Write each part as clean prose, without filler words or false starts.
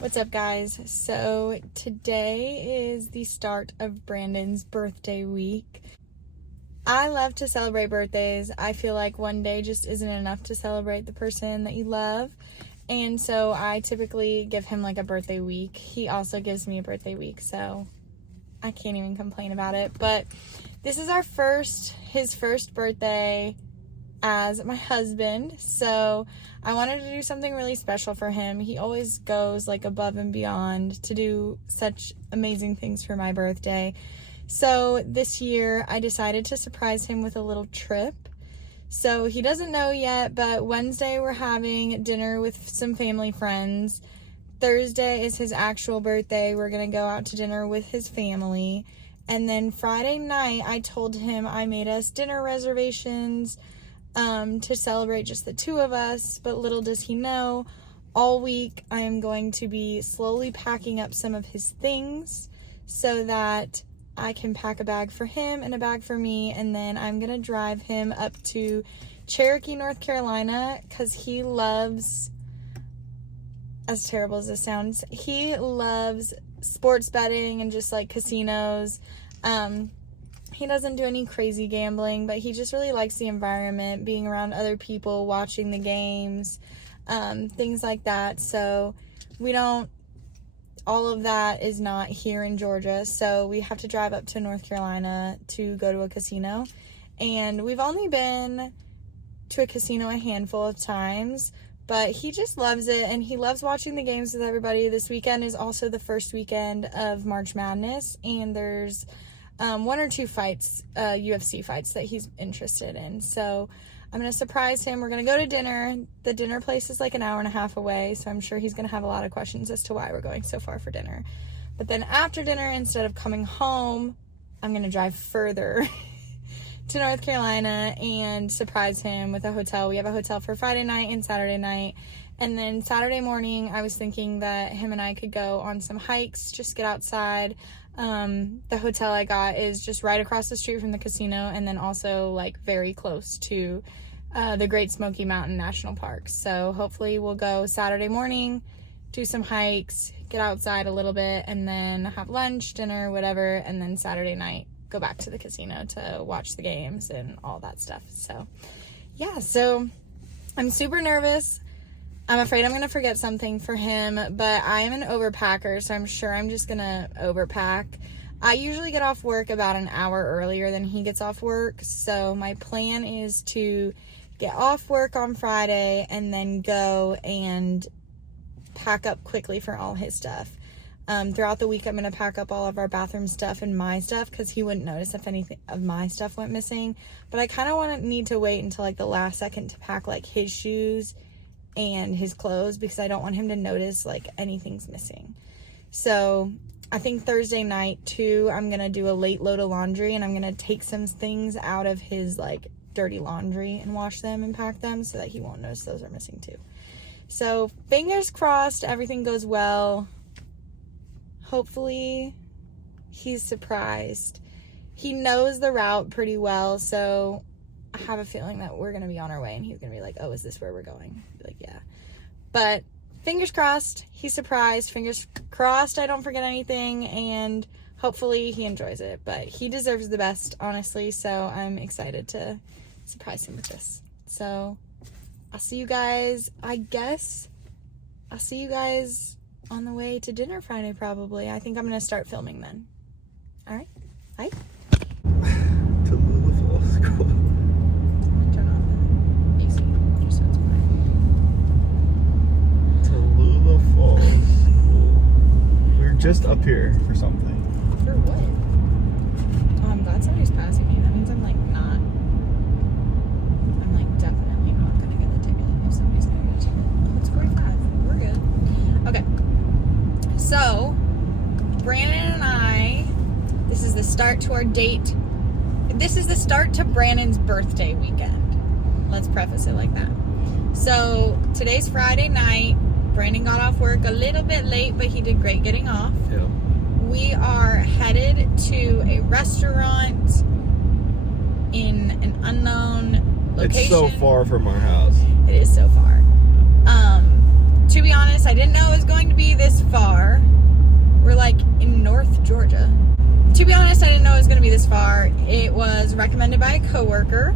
What's up, guys? So today is the start of Brandon's birthday week. I love to celebrate birthdays. I feel like one day just isn't enough to celebrate the person that you love. And so I typically give him like a birthday week. He also gives me a birthday week, so I can't even complain about it. But this is his first birthday as my husband, so I wanted to do something really special for him. He always goes like above and beyond to do such amazing things for my birthday. So this year I decided to surprise him with a little trip. So he doesn't know yet, but Wednesday we're having dinner with some family friends. Thursday is his actual birthday. We're gonna go out to dinner with his family. And then Friday night I told him I made us dinner reservations to celebrate just the two of us, but little does he know, all week I am going to be slowly packing up some of his things so that I can pack a bag for him and a bag for me, and then I'm going to drive him up to Cherokee, North Carolina, because he loves, as terrible as this sounds, he loves sports betting and just like casinos. He doesn't do any crazy gambling, but he just really likes the environment, being around other people, watching the games, things like that. So all of that is not here in Georgia, so we have to drive up to North Carolina to go to a casino. And we've only been to a casino a handful of times, but he just loves it, and he loves watching the games with everybody. This weekend is also the first weekend of March Madness, and there's one or two fights, UFC fights that he's interested in. So I'm going to surprise him. We're going to go to dinner. The dinner place is like an hour and a half away, so I'm sure he's going to have a lot of questions as to why we're going so far for dinner. But then after dinner, instead of coming home, I'm going to drive further to North Carolina and surprise him with a hotel. We have a hotel for Friday night and Saturday night. And then Saturday morning, I was thinking that him and I could go on some hikes, just get outside. The hotel I got is just right across the street from the casino, and then also like very close to the Great Smoky Mountain National Park. So hopefully we'll go Saturday morning, do some hikes, get outside a little bit, and then have lunch, dinner, whatever, and then Saturday night go back to the casino to watch the games and all that stuff. So yeah, so I'm super nervous. I'm afraid I'm going to forget something for him, but I am an overpacker, so I'm sure I'm just going to overpack. I usually get off work about an hour earlier than he gets off work, so my plan is to get off work on Friday and then go and pack up quickly for all his stuff. Throughout the week, I'm going to pack up all of our bathroom stuff and my stuff, because he wouldn't notice if anything of my stuff went missing, but I kind of need to wait until like the last second to pack like his shoes and his clothes, because I don't want him to notice like anything's missing. So I think Thursday night too, I'm gonna do a late load of laundry, and I'm gonna take some things out of his like dirty laundry and wash them and pack them so that he won't notice those are missing too. So fingers crossed everything goes well. Hopefully he's surprised. He knows the route pretty well, so I have a feeling that we're going to be on our way and he's going to be like, oh, is this where we're going? I'll be like, yeah. But fingers crossed, he's surprised. Fingers crossed I don't forget anything, and hopefully he enjoys it. But he deserves the best, honestly, so I'm excited to surprise him with this. So I'll see you guys, I'll see you guys on the way to dinner Friday probably. I think I'm going to start filming then. All right, bye. Just up here for something. For what? Oh, I'm glad somebody's passing me. That means I'm like definitely not gonna get the ticket if somebody's gonna get a ticket. Oh, it's 45. We're good. Okay. So, Brandon and I, this is the start to our date. This is the start to Brandon's birthday weekend. Let's preface it like that. So, today's Friday night. Brandon got off work a little bit late, but he did great getting off. Yeah. We are headed to a restaurant in an unknown location. It's so far from our house. It is so far. To be honest, I didn't know it was going to be this far. I didn't know it was going to be this far. It was recommended by a coworker.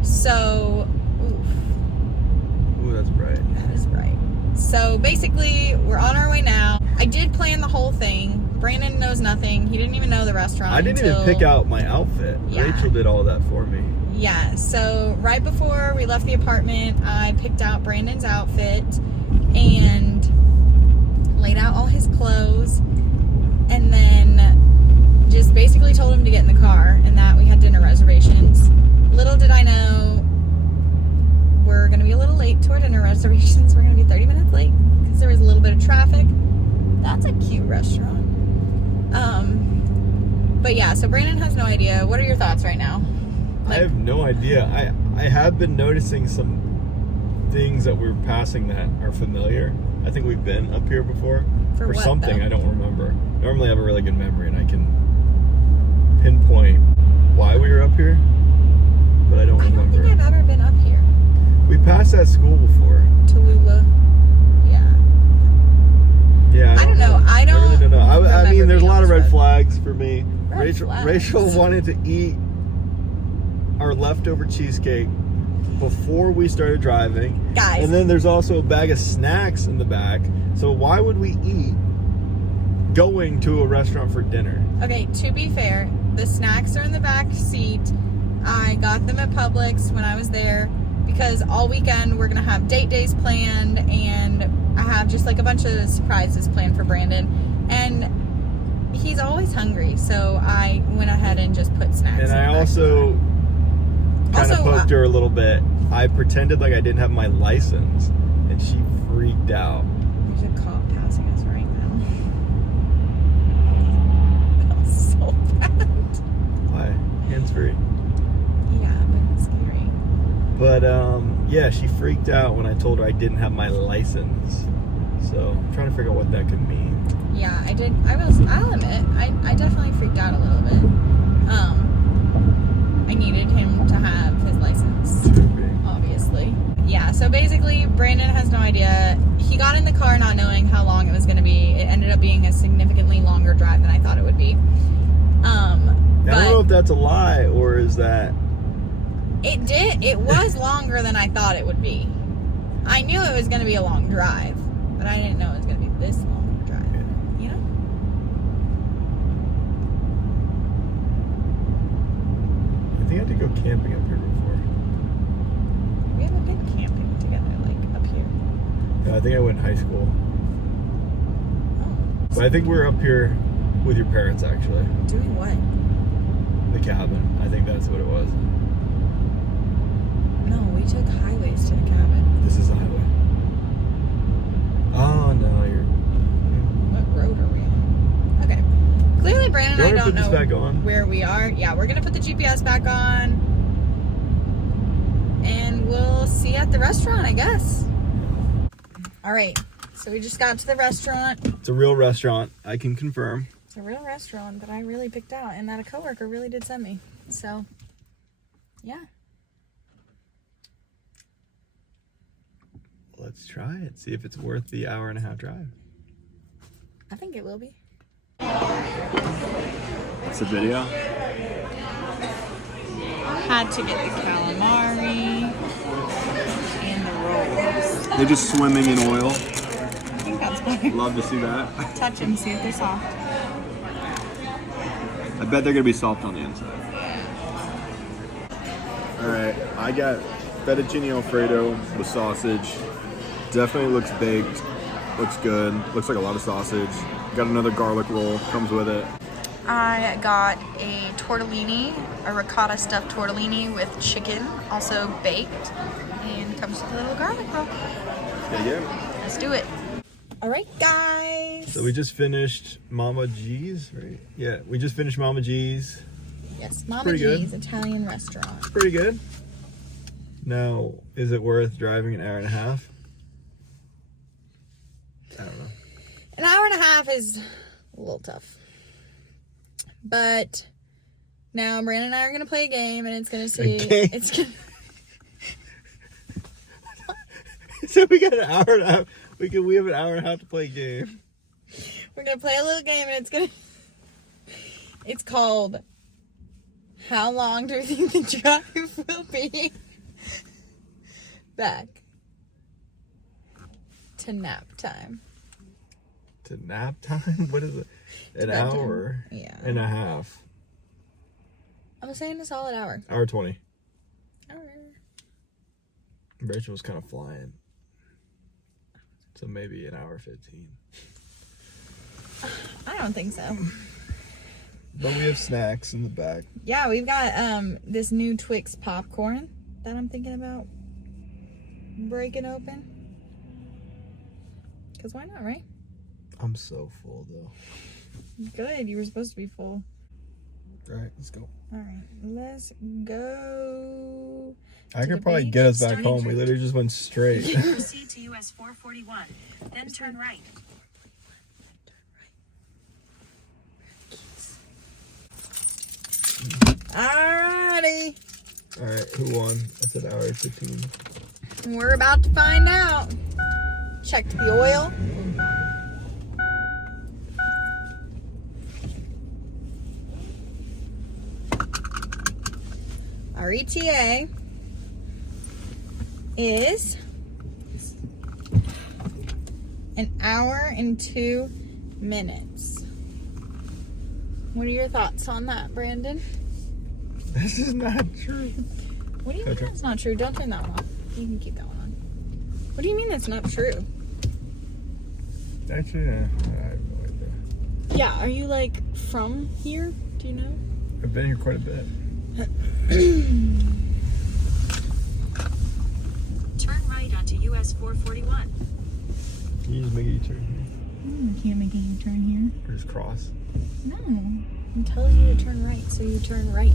So, Ooh, that's bright. That is bright. So basically, we're on our way now. I did plan the whole thing. Brandon knows nothing. He didn't even know the restaurant. I didn't even pick out my outfit. Yeah. Rachel did all that for me. Yeah, so right before we left the apartment, I picked out Brandon's outfit and laid out all his clothes, and then just basically told him to get in the car and that we had dinner reservations. Little did I know, we're going to be a little late to our dinner reservations. We're going to be 30 minutes late because there was a little bit of traffic. That's a cute restaurant. But yeah, so Brandon has no idea. What are your thoughts right now? I have no idea. I have been noticing some things that we're passing that are familiar. I think we've been up here before. For what, something, though? I don't remember. Normally I have a really good memory and I can pinpoint why we were up here, but I don't remember. I don't think I've ever been up here. We passed that school before. Tallulah. Yeah. Yeah. I don't know. I really don't know. I mean, there's a lot of red road. flags for me. Red flags. Rachel wanted to eat our leftover cheesecake before we started driving. Guys. And then there's also a bag of snacks in the back. So why would we eat going to a restaurant for dinner? Okay, to be fair, the snacks are in the back seat. I got them at Publix when I was there because all weekend we're going to have date days planned, and I have just like a bunch of surprises planned for Brandon. And he's always hungry, so I went ahead and just put snacks And in I the back also kind of poked her a little bit. I pretended like I didn't have my license, and she freaked out. There's a cop passing us right now. That was so bad. Why? Hands free. Yeah, but it's scary. But yeah, she freaked out when I told her I didn't have my license. So I'm trying to figure out what that could mean. Yeah, I did. I'll admit, I definitely freaked out a little bit. I needed him to have his license, obviously. Yeah, so basically, Brandon has no idea. He got in the car not knowing how long it was going to be. It ended up being a significantly longer drive than I thought it would be. I don't know if that's a lie or is that... It was longer than I thought it would be. I knew it was going to be a long drive, but I didn't know it was going to be this long drive. You know? I think I did go camping up here before. We haven't been camping together, like, up here. No, I think I went in high school. Oh. But I think we were up here with your parents, actually. Doing what? The cabin. I think that's what it was. No, we took highways to the cabin. This is the highway. Oh, no, you're... What road are we on? Okay. Clearly, Brandon and I don't put this back on? where we are. Yeah, we're going to put the GPS back on. And we'll see you at the restaurant, I guess. All right. So we just got to the restaurant. It's a real restaurant, I can confirm. It's a real restaurant that I really picked out and that a coworker really did send me. So, yeah. Let's try it. See if it's worth the hour-and-a-half drive. I think it will be. It's a video. Had to get the calamari and the rolls. They're just swimming in oil. I think that's funny. Love to see that. Touch them, see if they're soft. I bet they're gonna be soft on the inside. Alright, I got fettuccine alfredo with sausage. Definitely looks baked. Looks good. Looks like a lot of sausage. Got another garlic roll. Comes with it. I got a tortellini, a ricotta stuffed tortellini with chicken, also baked, and comes with a little garlic roll. Yeah. Let's do it. All right, guys. So we just finished Mama G's, right? Yeah, we just finished Mama G's. Yes, Mama Pretty good. G's Italian restaurant. Pretty good. Now, is it worth driving an hour and a half? I don't know. An hour and a half is a little tough. But now Brandon and I are going to play a game, and it's going to see... It's gonna... So we got an hour and a half. We have an hour and a half to play a game. We're going to play a little game, and it's going to... It's called How long do you think the drive will be back to nap time? To nap time? What is it? An hour? Yeah. And a half. I'm saying a solid hour. Hour 20. Hour. Rachel was kind of flying. So maybe an hour 15. I don't think so. But we have snacks in the back. Yeah, we've got this new Twix popcorn that I'm thinking about breaking open. Because why not, right? I'm so full though. Good, you were supposed to be full. All right, let's go. All right, let's go. I could probably get us back home. We literally just went straight. Proceed to US 441, then turn right. Alrighty. All right, who won? I said hour 15. We're about to find out. Checked the oil. Our ETA is an hour and 2 minutes. What are your thoughts on that, Brandon? This is not true. What do you mean that's not true? Don't turn that one off. You can keep that one on. What do you mean that's not true? Actually, I have no idea. Yeah, are you like from here? Do you know? I've been here quite a bit. Turn right onto US 441. Can you just make a U-turn here? I can't make a U-turn here. Or just cross? No. I'm telling you to turn right, so you turn right.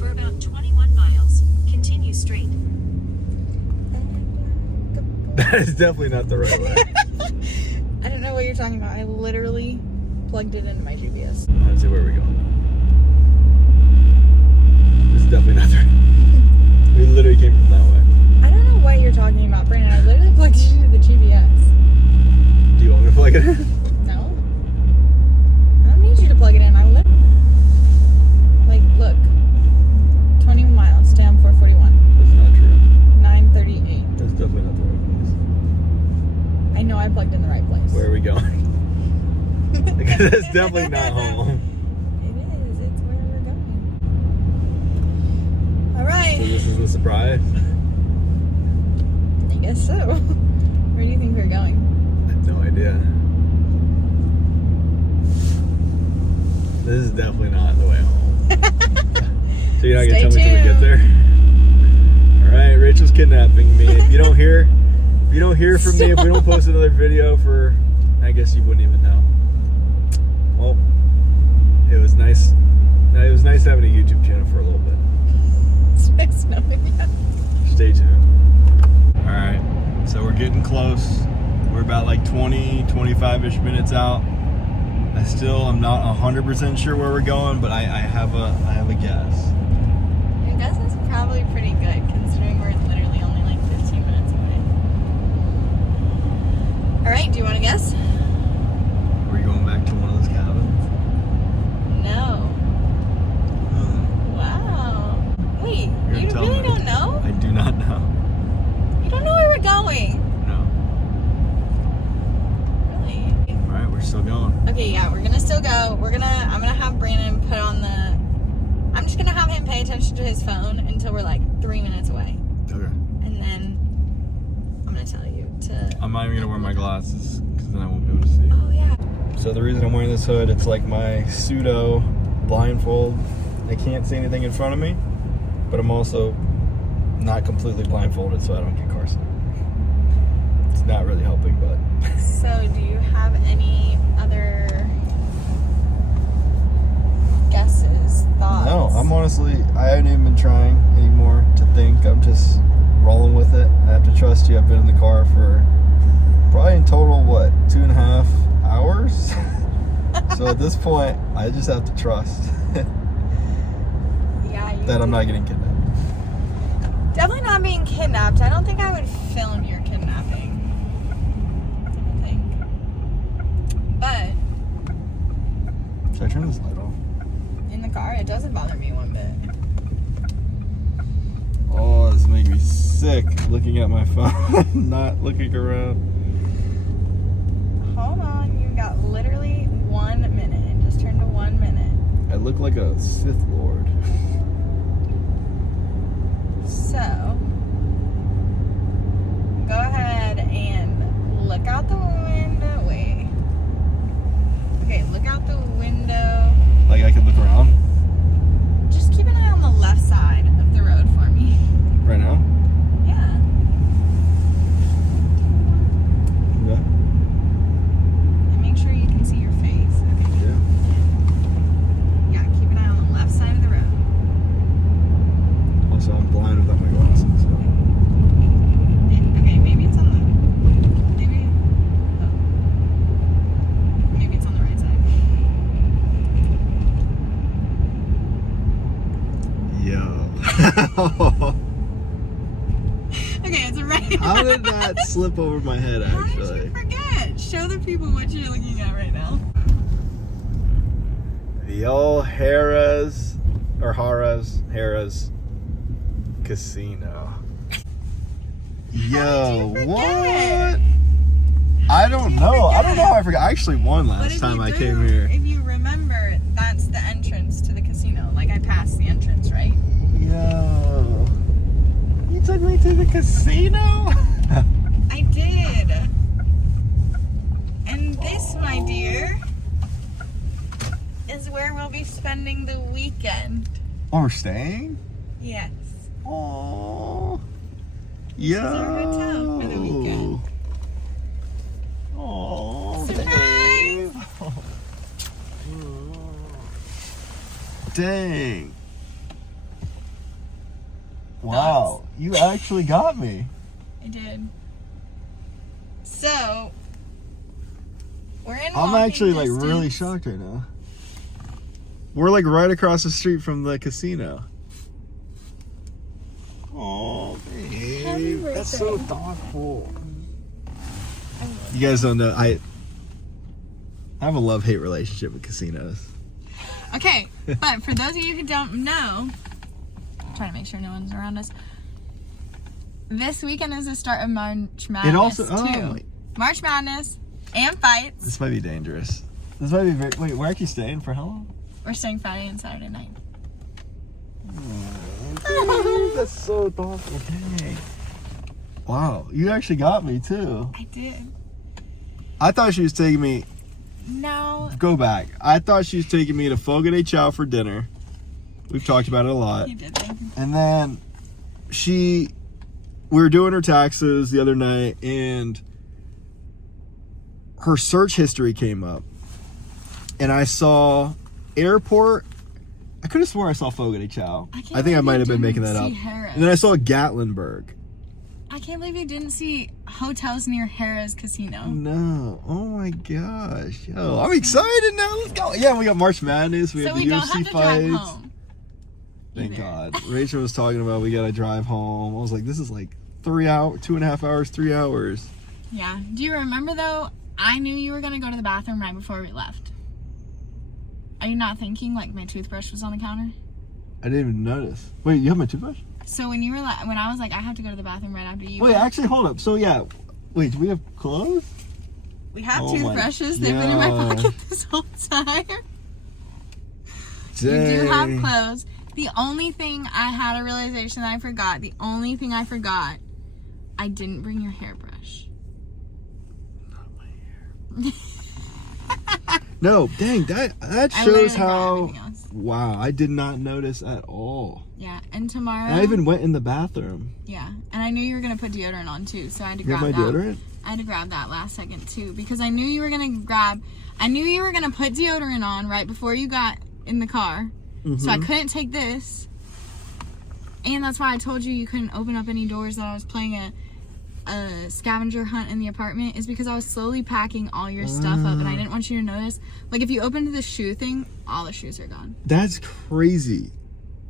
For about 21 miles, continue straight. That is definitely not the right way. I don't know what you're talking about. I literally plugged it into my GPS. Let's see where we go. This is definitely not the right. We literally came from that way. I don't know what you're talking about, Brandon. I literally plugged it into the GPS. Do you want me to plug it in? No. I don't need you to plug it in. I literally... Like, look. 21 miles down 441. That's not true. 938. That's definitely not the right place. I know I plugged in the right place. Where are we going? Because that's definitely not home. It is. It's where we're going. All right. So this is the surprise? I guess so. Where do you think we're going? I have no idea. This is definitely not the way home. So you're not gonna tell me till we get there? Alright, Rachel's kidnapping me. If you don't hear from me, if we don't post another video for, I guess you wouldn't even know. Well, it was nice. It was nice having a YouTube channel for a little bit. It's nice knowing you. Stay tuned. Alright, so we're getting close. We're about like 20, 25-ish minutes out. I'm not 100% sure where we're going, but I have a guess. Your guess is probably pretty good, considering we're literally only like 15 minutes away. Alright, do you want to guess? Are we going back to one of those cabins? No. Wow. Wait, You're you telling really me. don't know? I do not know. You don't know where we're going? No. Really? Alright, we're still going. Okay, yeah, we're gonna still go. I'm gonna have Brandon put on I'm just gonna have him pay attention to his phone until we're like 3 minutes away. Okay. And then I'm gonna tell you to... I'm not even gonna wear my glasses because then I won't be able to see. Oh, yeah. So the reason I'm wearing this hood, it's like my pseudo blindfold. I can't see anything in front of me, but I'm also not completely blindfolded so I don't get car sick. It's not really helping, but... So, do you have any other guesses, thoughts? No, I'm honestly, I haven't even been trying anymore to think. I'm just rolling with it. I have to trust you. I've been in the car for probably in total, 2.5 hours? So at this point, I just have to trust that I'm not getting kidnapped. Definitely not being kidnapped. I don't think I would film your kidnapping. But Should I turn this light off? in the car, it doesn't bother me one bit. Oh, this makes me sick looking at my phone, not looking around. Hold on, you got literally 1 minute. It just turned to 1 minute. I look like a Sith Lord. So, go ahead and look out the window. Wait. Okay, look out the window. Like I can look around Just keep an eye on the left side of the road for me. right now. Yeah. Yeah. And make sure you can see your face. Okay. Yeah. Yeah, keep an eye on the left side of the road. Also, I'm blind without my glasses. So. Okay, maybe it's on the. Maybe. Oh. Maybe it's on the right side. Yo. Okay, it's right. How did that slip over my head? How did you Actually. forget? Show the people what you're looking at right now. The old Harrah's Casino. Yo, you what? forget? I don't know. I don't know how I forget? forgot. I actually won But last if time you I do, came here. if you remember, that's the entrance to the casino. Like, I passed the entrance, right? Yo. You took me to the casino? I did. And this, my dear, is where we'll be spending the weekend. Oh, we're staying? Yes. Oh. This is our hotel for the weekend. Oh. Surprise! Dang. Wow. You actually got me. I did. So, we're in I'm walking actually like distance. really shocked right now. We're like right across the street from the casino. Oh, Happy babe. That's so birthday. thoughtful. You guys don't know. I have a love-hate relationship with casinos. Okay, but for those of you who don't know, I'm trying to make sure no one's around us. This weekend is the start of March Madness. It also too. March Madness and fights. this might be dangerous. This might be very. Wait, where are you staying for? How long? We're staying Friday and Saturday night. Oh, that's so thoughtful. Dang. Wow, you actually got me too. I did. I thought she was taking me. No, Go back. I thought she was taking me to Fogo de Chao for dinner. We've talked about it a lot. you did. Thank you. And then we were doing her taxes the other night, and her search history came up. And I saw airport. I could have swore I saw Fogo de Chao. I can't I think I believe might you have been making didn't that up. see Harrah's. And then I saw Gatlinburg. I can't believe you didn't see hotels near Harrah's Casino. No. Oh my gosh. Yo, I'm excited now. Let's go. Yeah, we got March Madness. We So have we the don't UFC have to fights. drive home. Thank either. God. Rachel was talking about we gotta drive home. I was like, this is like 3 hours, 2.5 hours, 3 hours. Yeah. Do you remember though? I knew you were gonna go to the bathroom right before we left. Are you not thinking like my toothbrush was on the counter? I didn't even notice. Wait, you have my toothbrush? So when you were like, when I was like, I have to go to the bathroom right after you. Wait, actually, hold up. So yeah, wait, do we have clothes? We have Oh my toothbrushes. They've been in my God. pocket this whole time. Dang. You do have clothes. The only thing I had a realization that I forgot. The only thing I forgot, I didn't bring your hairbrush. No, dang, that I shows literally got how. everything else. Wow, I did not notice at all. Yeah, and tomorrow. And I even went in the bathroom. Yeah, and I knew you were gonna put deodorant on too, so I had to You have grab my that. deodorant? I had to grab that last second too because I knew you were gonna put deodorant on right before you got in the car, so I couldn't take this. And that's why I told you couldn't open up any doors that I was playing a scavenger hunt in the apartment, is because I was slowly packing all your stuff up and I didn't want you to notice. Like if you opened the shoe thing, all the shoes are gone. That's crazy.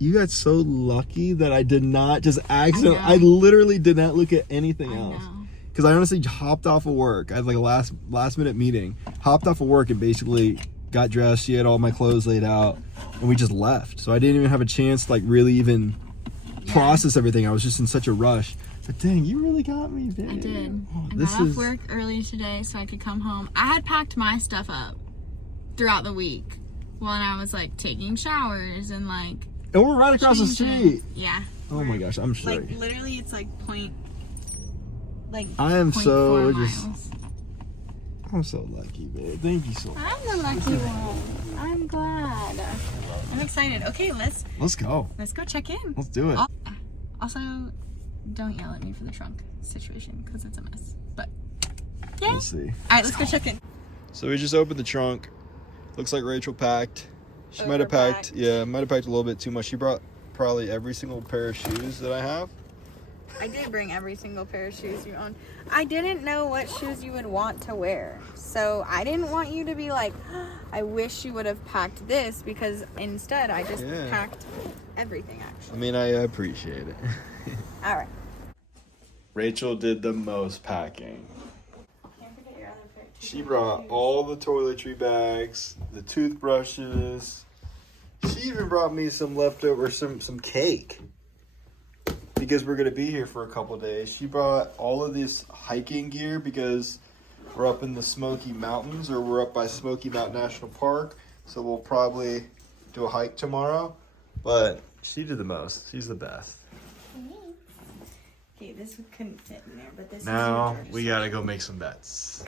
You got so lucky that I did not just accidentally. know. I literally did not look at anything I else. know. Because I honestly hopped off of work. I had like a last minute meeting. Hopped off of work and basically got dressed. She had all my clothes laid out, and we just left. So I didn't even have a chance to like really even process everything. I was just in such a rush. But dang, you really got me, babe. I did. Oh, I got off work early today so I could come home. I had packed my stuff up throughout the week when I was like taking showers and like. And we're right across the street. Yeah. Oh my gosh, I'm sure. Like literally, it's like I am so miles. I'm so lucky, babe. Thank you so much. I'm the lucky one. I'm glad. I'm excited. Okay, let's go. Let's go check in. Let's do it. Also, don't yell at me for the trunk situation because it's a mess. But yeah. We'll see. All right, let's go check in. So we just opened the trunk. Looks like Rachel packed. She might have packed, might have packed a little bit too much. She brought probably every single pair of shoes that I have. I did bring every single pair of shoes you own. I didn't know what shoes you would want to wear. So I didn't want you to be like, I wish you would have packed this, because instead I just packed everything actually. I mean, I appreciate it. All right. Rachel did the most packing. She brought all the toiletry bags, the toothbrushes. She even brought me some leftover, some cake. Because we're going to be here for a couple days. She brought all of this hiking gear because we're up in the Smoky Mountains, or we're up by Smoky Mountain National Park. So we'll probably do a hike tomorrow. But she did the most. She's the best. Okay, this couldn't fit in there, but this now we got to go make some bets.